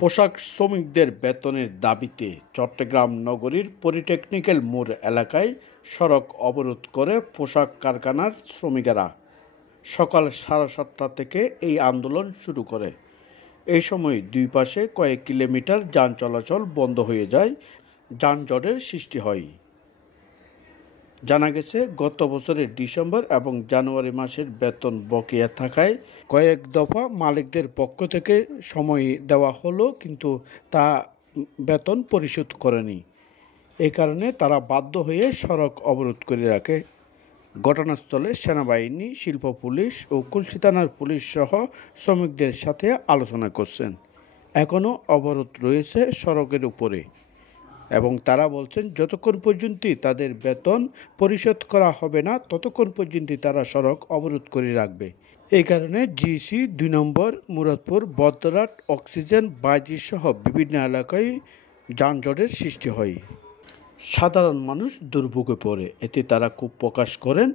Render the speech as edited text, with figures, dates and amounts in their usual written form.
পোশাক শ্রমিকদের বেতনের দাবিতে চট্টগ্রাম নগরীর পলিটেকনিক্যাল মোড় এলাকায় সড়ক অবরোধ করে পোশাক কারখানার শ্রমিকেরা সকাল 7:30 থেকে এই আন্দোলন শুরু করে। এই সময় দুই পাশে কয়েক কিলোমিটার যান চলাচল বন্ধ হয়ে যায়, যানজটের সৃষ্টি হয়। জানা গেছে, গত বছরের ডিসেম্বর এবং জানুয়ারি মাসের বেতন বকেয়া থাকায় কয়েক দফা মালিকদের পক্ষ থেকে সময় দেওয়া হলো, কিন্তু তা বেতন পরিশোধ করেনি। এই কারণে তারা বাধ্য হয়ে সড়ক অবরোধ করে রাখে। ঘটনাস্থলে সেনাবাহিনী, শিল্প পুলিশ ও কুলসি থানার পুলিশ সহ শ্রমিকদের সাথে আলোচনা করছেন। এখনও অবরোধ রয়েছে সড়কের উপরে এবং তারা বলছেন যতক্ষণ পর্যন্ত তাদের বেতন পরিশোধ করা হবে না ততক্ষণ পর্যন্ত তারা সড়ক অবরোধ করে রাখবে। এই কারণে জিসি 2 নম্বর, মুরাদপুর, বদ্রাট, অক্সিজেন, বাইজির সহ বিভিন্ন এলাকায় যানজটের সৃষ্টি হয়। সাধারণ মানুষ দুর্ভোগে পড়ে, এতে তারা ক্ষোভ প্রকাশ করেন।